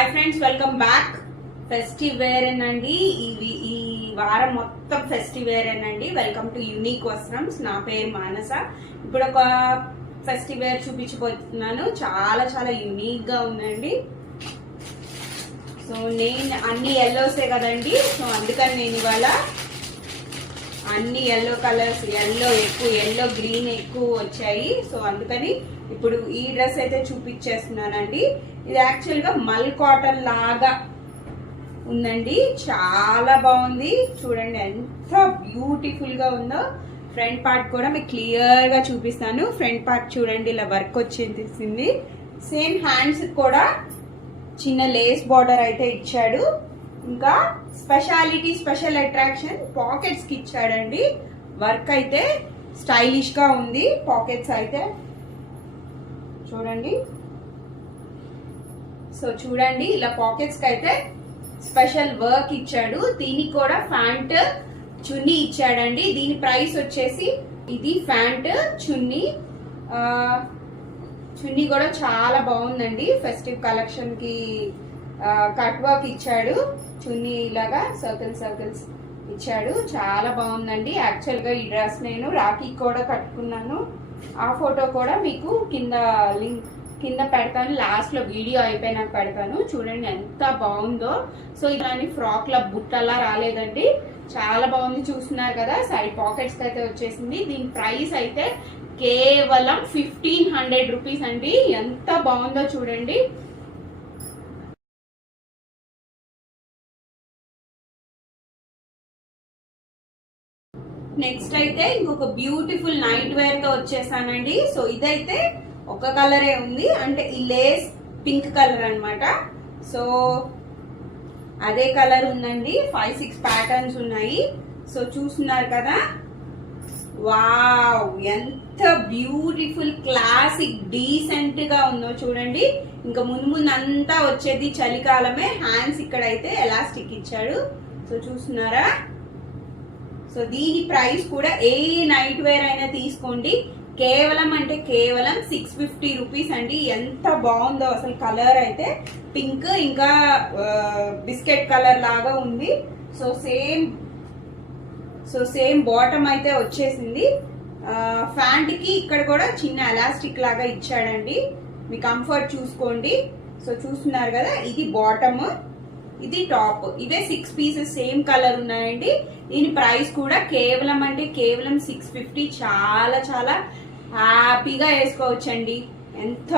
Hi friends, welcome back. Festive wear అండి. ఈ వారం మొత్తం ఫెస్టివ్ వేర్ అండి. వెల్కమ్ టు యూనిక్ వస్త్రమ్స్. నా పేరు మానస. ఇప్పుడు ఒక ఫెస్టివ్ వేర్ చూపించబోతున్నాను. చాలా చాలా యూనిక్ గా ఉందండి. సో నేను అన్ని ఎల్లోసే కదండి, సో అందుకని నేను ఇవాళ అన్ని ఎల్లో కలర్స్, ఎల్లో గ్రీన్ ఎక్కువ వచ్చాయి. సో అందుకని ఇప్పుడు ఈ డ్రెస్ అయితే చూపించేస్తున్నానండి. ఇది యాక్చువల్ గా మల్ కాటన్ లాగా ఉందండి. చాలా బాగుంది. చూడండి ఎంత బ్యూటిఫుల్ గా ఉందో. ఫ్రంట్ పార్ట్ కూడా మీకు క్లియర్ గా చూపిస్తాను. ఫ్రంట్ పార్ట్ చూడండి, ఇలా వర్క్ వచ్చేసింది. సేమ్ హ్యాండ్స్ కూడా చిన్న లేస్ బార్డర్ అయితే ఇచ్చాడు. ఇంకా స్పెషల్ అట్రాక్షన్ పాకెట్స్ కి ఇచ్చాడండి. వర్క్ అయితే స్టైలిష్ గా ఉంది. పాకెట్స్ అయితే చూడండి. సో చూడండి, ఇలా పాకెట్స్ కి అయితే స్పెషల్ వర్క్ ఇచ్చాడు. దీనికి కూడా ప్యాంట్ చున్నీ ఇచ్చాడండి. దీని ప్రైస్ వచ్చేసి, ఇది ప్యాంట్ చున్నీ కూడా చాలా బాగుందండి. ఫెస్టివ్ కలెక్షన్ కి కట్ వర్క్ ఇచ్చాడు. చున్నీ ఇలాగా సర్కిల్స్ ఇచ్చాడు. చాలా బాగుందండి. యాక్చువల్ గా ఈ డ్రెస్ నేను రాఖీ కూడా కట్టుకున్నాను. ఆ ఫోటో కూడా మీకు కింద పెడతాను. లాస్ట్ లో వీడియో అయిపోయినాక పెడతాను. చూడండి ఎంత బాగుందో. సో ఇలాంటి ఫ్రాక్ లా బుట్టలా రాలేదండి. చాలా బాగుంది. చూస్తున్నారు కదా, సైడ్ పాకెట్స్ అయితే వచ్చేసింది. దీని ప్రైస్ అయితే కేవలం 1500 రూపీస్ అండి. ఎంత బాగుందో చూడండి. నెక్స్ట్ అయితే ఇంకొక బ్యూటిఫుల్ నైట్ వేర్ తో వచ్చేసానండి. సో ఇదైతే ఒక కలరే ఉంది, అంటే ఈ లేస్ పింక్ కలర్ అన్నమాట. సో అదే కలర్ ఉందండి. 5-6 ప్యాటర్న్స్ ఉన్నాయి. సో చూస్తున్నారు కదా, వావ్ ఎంత బ్యూటిఫుల్ క్లాసిక్ డీసెంట్ గా ఉందో చూడండి. ఇంకా ముందు అంతా వచ్చేది చలికాలమే. హ్యాండ్స్ ఇక్కడైతే ఎలాస్టిక్ ఇచ్చాడు. సో చూస్తున్నారా. సో దీని ప్రైస్ కూడా ఏ నైట్ వేర్ అయినా తీసుకోండి, కేవలం 650 రూపీస్ అండి. ఎంత బాగుందో అసలు. కలర్ అయితే పింక్ ఇంకా బిస్కెట్ కలర్ లాగా ఉంది. సో సేమ్ బాటమ్ అయితే వచ్చేసింది. ప్యాంట్ కి ఇక్కడ కూడా చిన్న ఎలాస్టిక్ లాగా ఇచ్చాడండి. మీ కంఫర్ట్ చూసుకోండి. సో చూస్తున్నారు కదా, ఇది బాటమ్, ఇది టాప్. ఇవే 6 పీసెస్ సేమ్ కలర్ ఉన్నాయండి. దీని ప్రైస్ కూడా కేవలం 650. చాలా చాలా హ్యాపీగా వేసుకోవచ్చండి. ఎంత